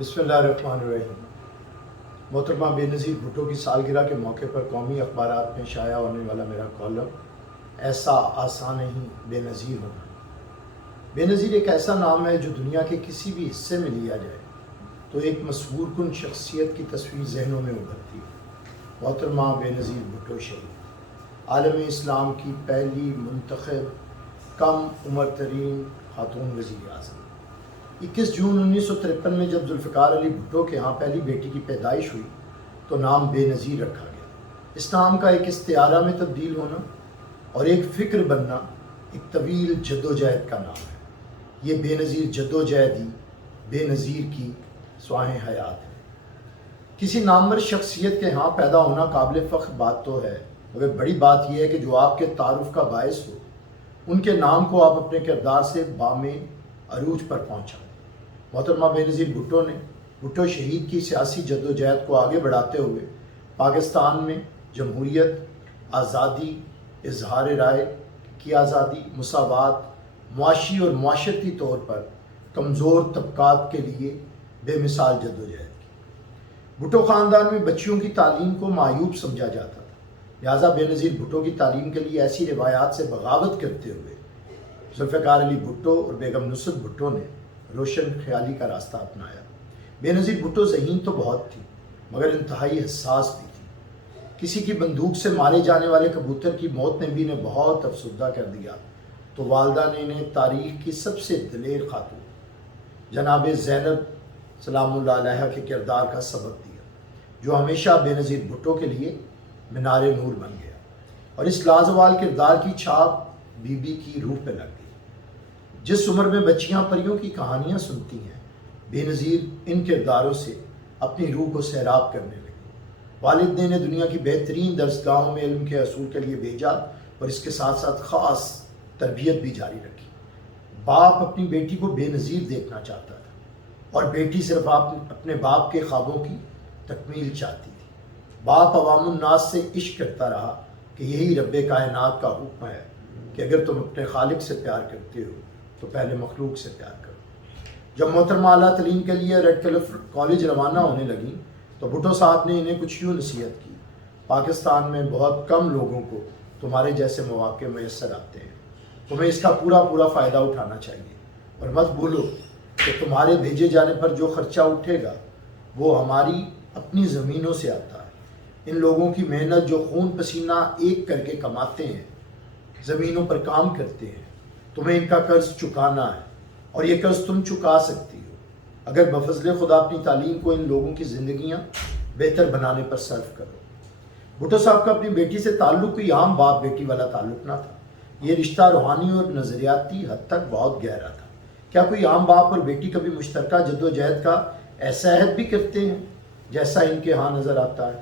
بسم اللہ الرحمن الرحیم۔ محترمہ بے نظیر بھٹو کی سالگرہ کے موقع پر قومی اخبارات میں شائع ہونے والا میرا کالم ایسا آسان نہیں بے نظیر ہونا۔ بے نظیر ایک ایسا نام ہے جو دنیا کے کسی بھی حصے میں لیا جائے تو ایک مسحور کن شخصیت کی تصویر ذہنوں میں ابھرتی ہے۔ محترمہ بے نظیر بھٹو شہید، عالم اسلام کی پہلی منتخب کم عمر ترین خاتون وزیر اعظم۔ 21 جون 1953 میں جب ذوالفقار علی بھٹو کے ہاں پہلی بیٹی کی پیدائش ہوئی تو نام بے نظیر رکھا گیا۔ اس نام کا ایک استعارہ میں تبدیل ہونا اور ایک فکر بننا ایک طویل جدوجہد کا نام ہے۔ یہ بے نظیر جدوجہد ہی بے نظیر کی سوانح حیات ہے۔ کسی نامور شخصیت کے ہاں پیدا ہونا قابل فخر بات تو ہے، مگر بڑی بات یہ ہے کہ جو آپ کے تعارف کا باعث ہو، ان کے نام کو آپ اپنے کردار سے بام عروج پر پہنچا۔ محترمہ بے نظیر بھٹو نے بھٹو شہید کی سیاسی جدوجہد کو آگے بڑھاتے ہوئے پاکستان میں جمہوریت، آزادی، اظہار رائے کی آزادی، مساوات، معاشی اور معاشرتی طور پر کمزور طبقات کے لیے بے مثال جدوجہد کی۔ بھٹو خاندان میں بچیوں کی تعلیم کو معیوب سمجھا جاتا تھا، لہٰذا بے نظیر بھٹو کی تعلیم کے لیے ایسی روایات سے بغاوت کرتے ہوئے ذوالفقار علی بھٹو اور بیگم نصرت بھٹو نے روشن خیالی کا راستہ اپنایا۔ بے نظیر بھٹو ذہین تو بہت تھی، مگر انتہائی حساس بھی تھی۔ کسی کی بندوق سے مارے جانے والے کبوتر کی موت نے بھی انہیں بہت افسردہ کر دیا تو والدہ نے انہیں تاریخ کی سب سے دلیر خاتون جناب زینب سلام اللہ علیہ کے کردار کا سبق دیا، جو ہمیشہ بے نظیر بھٹو کے لیے مینار نور بن گیا، اور اس لازوال کردار کی چھاپ بی بی کی روح پہ لگ گئی۔ جس عمر میں بچیاں پریوں کی کہانیاں سنتی ہیں، بے نظیر ان کرداروں سے اپنی روح کو سیراب کرنے لگی۔ والد نے انہیں دنیا کی بہترین درسگاہوں میں علم کے حصول کے لیے بھیجا اور اس کے ساتھ ساتھ خاص تربیت بھی جاری رکھی۔ باپ اپنی بیٹی کو بے نظیر دیکھنا چاہتا تھا اور بیٹی صرف اپنے باپ کے خوابوں کی تکمیل چاہتی تھی۔ باپ عوام الناس سے عشق کرتا رہا کہ یہی رب کائنات کا حکم ہے کہ اگر تم اپنے خالق سے پیار کرتے ہو تو پہلے مخلوق سے پیار کرو۔ جب محترمہ اعلیٰ تعلیم کے لیے ریڈ کلف کالج روانہ ہونے لگیں تو بھٹو صاحب نے انہیں کچھ یوں نصیحت کی: پاکستان میں بہت کم لوگوں کو تمہارے جیسے مواقع میسر آتے ہیں، تمہیں اس کا پورا فائدہ اٹھانا چاہیے، اور مت بھولو کہ تمہارے بھیجے جانے پر جو خرچہ اٹھے گا وہ ہماری اپنی زمینوں سے آتا ہے۔ ان لوگوں کی محنت جو خون پسینہ ایک کر کے کماتے ہیں، زمینوں پر کام کرتے ہیں، تمہیں ان کا قرض چکانا ہے، اور یہ قرض تم چکا سکتی ہو اگر بفضل خدا اپنی تعلیم کو ان لوگوں کی زندگیاں بہتر بنانے پر صرف کرو۔ بھٹو صاحب کا اپنی بیٹی سے تعلق کوئی عام باپ بیٹی والا تعلق نہ تھا، یہ رشتہ روحانی اور نظریاتی حد تک بہت گہرا تھا۔ کیا کوئی عام باپ اور بیٹی کبھی مشترکہ جدوجہد کا ایسا عہد بھی کرتے ہیں جیسا ان کے ہاں نظر آتا ہے؟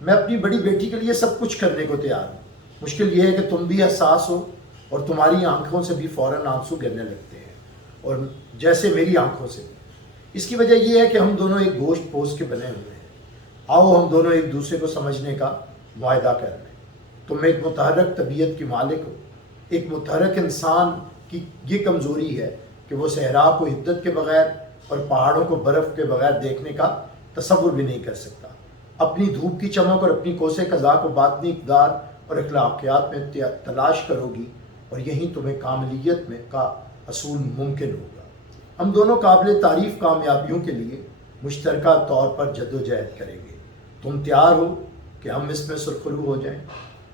میں اپنی بڑی بیٹی کے لیے سب کچھ کرنے کو تیار ہوں، مشکل یہ ہے کہ تم بھی حساس ہو اور تمہاری آنکھوں سے بھی فوراً آنسو گرنے لگتے ہیں، اور جیسے میری آنکھوں سے بھی۔ اس کی وجہ یہ ہے کہ ہم دونوں ایک گوشت پوست کے بنے ہوئے ہیں۔ آؤ ہم دونوں ایک دوسرے کو سمجھنے کا معاہدہ کر لیں۔ تم ایک متحرک طبیعت کی مالک ہو۔ ایک متحرک انسان کی یہ کمزوری ہے کہ وہ صحرا کو حدت کے بغیر اور پہاڑوں کو برف کے بغیر دیکھنے کا تصور بھی نہیں کر سکتا۔ اپنی دھوپ کی چمک اور اپنی کوس قضا کو باطنی اقدار اور اخلاقیات میں تلاش کرو گی، اور یہیں تمہیں کاملیت میں کا حصول ممکن ہوگا۔ ہم دونوں قابل تعریف کامیابیوں کے لیے مشترکہ طور پر جدوجہد کریں گے۔ تم تیار ہو کہ ہم اس میں سرخرو ہو جائیں؟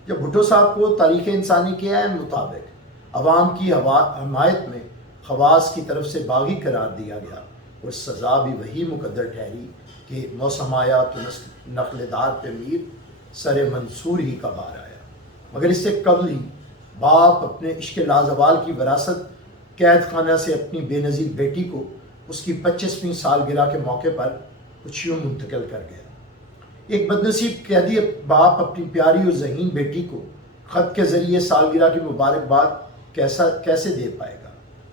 جب بھٹو صاحب کو تاریخ انسانی کے عین مطابق عوام کی حمایت میں خواص کی طرف سے باغی قرار دیا گیا، اور سزا بھی وہی مقدر ٹھہری کہ موسم آیا تو نقل دار پہ میر سر منصور ہی کا بار آیا۔ مگر اس سے قبل ہی باپ اپنے عشق لازوال کی وراثت قید خانہ سے اپنی بے نظیر بیٹی کو اس کی 25ویں سالگرہ کے موقع پر کچھ یوں منتقل کر گیا۔ ایک بدنصیب قیدی باپ اپنی پیاری اور ذہین بیٹی کو خط کے ذریعے سالگرہ کی مبارکباد کیسے دے پائے گا،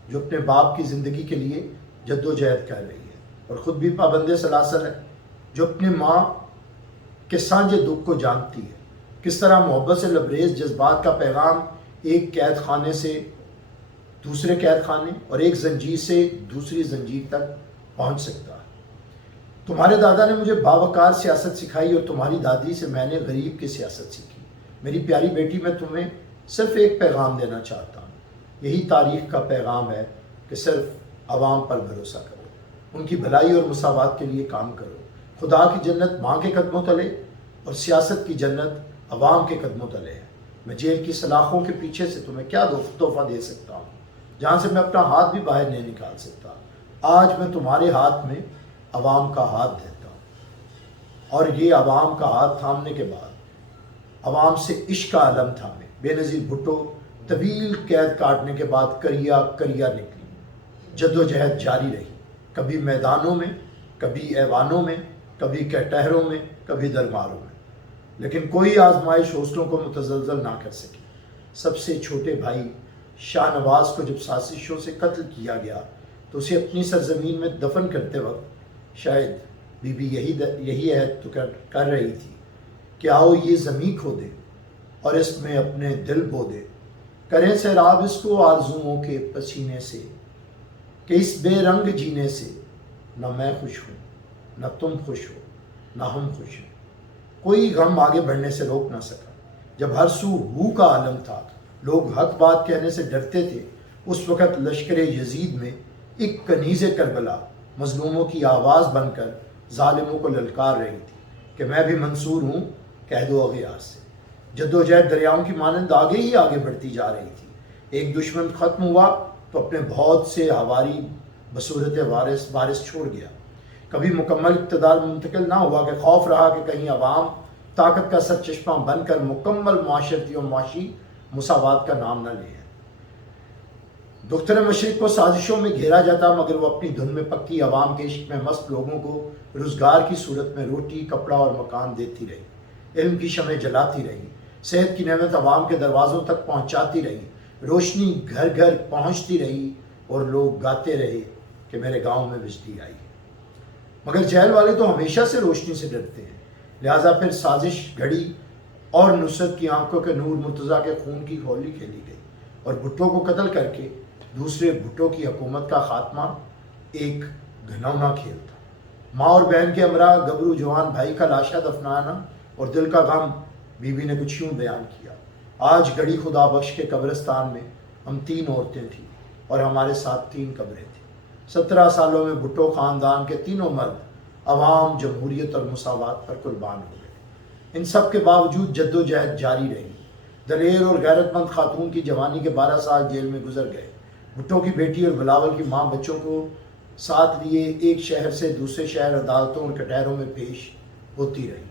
جو اپنے باپ کی زندگی کے لیے جدوجہد کر رہی ہے اور خود بھی پابند سلاسل ہے، جو اپنی ماں کے سانجے دکھ کو جانتی ہے۔ کس طرح محبت سے لبریز جذبات کا پیغام ایک قید خانے سے دوسرے قید خانے اور ایک زنجیر سے دوسری زنجیر تک پہنچ سکتا ہے۔ تمہارے دادا نے مجھے باوقار سیاست سکھائی اور تمہاری دادی سے میں نے غریب کی سیاست سیکھی۔ میری پیاری بیٹی، میں تمہیں صرف ایک پیغام دینا چاہتا ہوں۔ یہی تاریخ کا پیغام ہے کہ صرف عوام پر بھروسہ کرو، ان کی بھلائی اور مساوات کے لیے کام کرو۔ خدا کی جنت ماں کے قدموں تلے اور سیاست کی جنت عوام کے قدموں تلے ہے۔ میں جیل کی سلاخوں کے پیچھے سے تمہیں کیا تحفہ دے سکتا ہوں، جہاں سے میں اپنا ہاتھ بھی باہر نہیں نکال سکتا۔ آج میں تمہارے ہاتھ میں عوام کا ہاتھ دیتا ہوں، اور یہ عوام کا ہاتھ تھامنے کے بعد عوام سے عشق کا علم تھامے۔ بے نظیر بھٹو طویل قید کاٹنے کے بعد کریا نکلی، جدوجہد جاری رہی، کبھی میدانوں میں، کبھی ایوانوں میں، کبھی کٹہروں میں، کبھی درباروں میں، لیکن کوئی آزمائش حوصلوں کو متزلزل نہ کر سکی۔ سب سے چھوٹے بھائی شاہ نواز کو جب سازشوں سے قتل کیا گیا تو اسے اپنی سرزمین میں دفن کرتے وقت شاید بی بی یہی عہد تو کر رہی تھی کہ آؤ یہ زمین کھو دے اور اس میں اپنے دل بو دے، کریں سیراب اس کو آرزوؤں کے پسینے سے، کہ اس بے رنگ جینے سے نہ میں خوش ہوں، نہ تم خوش ہو، نہ ہم خوش ہیں۔ کوئی غم آگے بڑھنے سے روک نہ سکا۔ جب ہر سو ہو کا عالم تھا، لوگ حق بات کہنے سے ڈرتے تھے، اس وقت لشکر یزید میں ایک کنیز کربلا مظلوموں کی آواز بن کر ظالموں کو للکار رہی تھی کہ میں بھی منصور ہوں قید و اغیار سے۔ جدوجہد دریاؤں کی مانند آگے ہی آگے بڑھتی جا رہی تھی۔ ایک دشمن ختم ہوا تو اپنے بہت سے ہواری بصورت وارث چھوڑ گیا۔ کبھی مکمل اقتدار منتقل نہ ہوا کہ خوف رہا کہ کہیں عوام طاقت کا سرچشمہ بن کر مکمل معاشرتی اور معاشی مساوات کا نام نہ لے۔ دختر مشرق کو سازشوں میں گھیرا جاتا، مگر وہ اپنی دھن میں پکی عوام کے عشق میں مست لوگوں کو روزگار کی صورت میں روٹی، کپڑا اور مکان دیتی رہی، علم کی شمع جلاتی رہی، صحت کی نعمت عوام کے دروازوں تک پہنچاتی رہی، روشنی گھر گھر پہنچتی رہی، اور لوگ گاتے رہے کہ میرے گاؤں میں بجلی آئی۔ مگر جیل والے تو ہمیشہ سے روشنی سے ڈرتے ہیں، لہٰذا پھر سازش گھڑی اور نصرت کی آنکھوں کے نور مرتضیٰ کے خون کی ہولی کھیلی گئی، اور بھٹو کو قتل کر کے دوسرے بھٹو کی حکومت کا خاتمہ ایک گھنونا کھیل تھا۔ ماں اور بہن کے ہمراہ گبرو جوان بھائی کا لاشا دفنانا اور دل کا غم بیوی نے کچھ یوں بیان کیا: آج گڑی خدا بخش کے قبرستان میں ہم 3 عورتیں تھیں اور ہمارے ساتھ 3 قبریں تھیں۔ 17 سالوں میں بھٹو خاندان کے تینوں مرد عوام، جمہوریت اور مساوات پر قربان ہو گئے۔ ان سب کے باوجود جدوجہد جاری رہی۔ دلیر اور غیرت مند خاتون کی جوانی کے 12 سال جیل میں گزر گئے۔ بھٹو کی بیٹی اور بلاول کی ماں بچوں کو ساتھ لیے ایک شہر سے دوسرے شہر عدالتوں اور کٹہروں میں پیش ہوتی رہی۔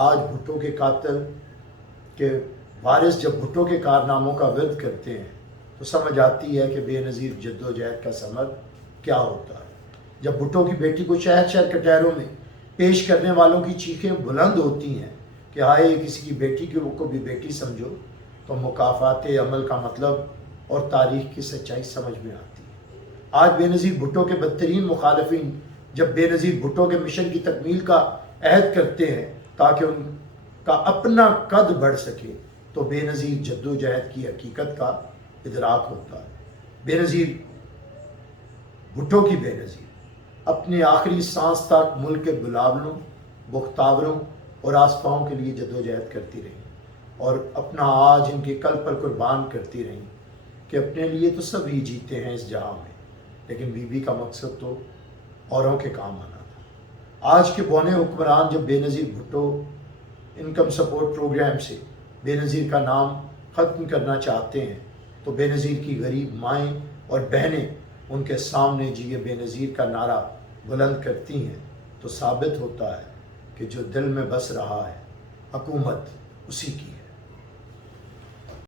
آج بھٹو کے قاتل کے وارث جب بھٹو کے کارناموں کا ورد کرتے ہیں تو سمجھ آتی ہے کہ بے نظیر جدوجہد کا ثمر کیا ہوتا ہے۔ جب بھٹو کی بیٹی کو شہر شہر کٹہروں میں پیش کرنے والوں کی چیخیں بلند ہوتی ہیں کہ ہائے کسی کی بیٹی کو بھی بیٹی سمجھو، تو مکافات عمل کا مطلب اور تاریخ کی سچائی سمجھ میں آتی ہے۔ آج بے نظیر بھٹو کے بدترین مخالفین جب بے نظیر بھٹو کے مشن کی تکمیل کا عہد کرتے ہیں تاکہ ان کا اپنا قد بڑھ سکے، تو بے نظیر جدوجہد کی حقیقت کا ادراک ہوتا ہے۔ بے نظیر بھٹو کی بے نظیر اپنے آخری سانس تک ملک کے بلاولوں، بختاوروں اور آسپاؤں کے لیے جدوجہد کرتی رہی، اور اپنا آج ان کے کل پر قربان کرتی رہی کہ اپنے لیے تو سب ہی جیتے ہیں اس جہاں میں، لیکن بیوی کا مقصد تو اوروں کے کام آنا تھا۔ آج کے بونے حکمران جب بے نظیر بھٹو انکم سپورٹ پروگرام سے بے نظیر کا نام ختم کرنا چاہتے ہیں، تو بے نظیر کی غریب مائیں اور بہنیں ان کے سامنے جیے بے نظیر کا نعرہ بلند کرتی ہیں، تو ثابت ہوتا ہے کہ جو دل میں بس رہا ہے حکومت اسی کی ہے۔